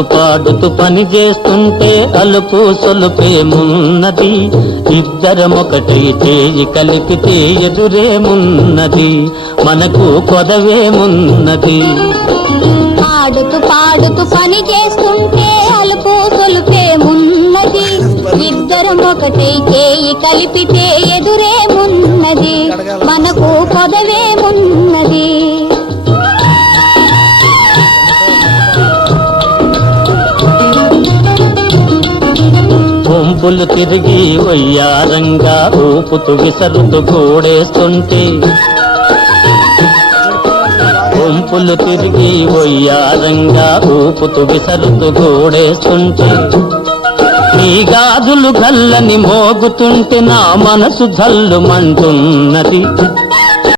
పాడుతూ పని చేస్తుంటే అలుపు సొలుపేమున్నది, ఇద్దరమొకటి చేయి కలిపితే ఎదురేమున్నది, మనకు కొదవేమున్నది. పాడుతూ పాడుతూ పని చేస్తుంటే అలుపు సొలుపేమున్నది, ఇద్దరమొకటి చేయి కలిపితే ఎదురేమున్నది, మనకు కొదవేమున్నది. గుంపులు తిరిగి వయ్యారంగా ఊపుతూ విసరుతూ గోడేస్తుంటే, గుంపులు తిరిగి వయ్యారంగా ఊపుతూ విసరుతూ గోడేస్తుంటే, నీ గాజులు గల్లని మోగుతుంటే నా మనసు జల్లుమంటున్నది.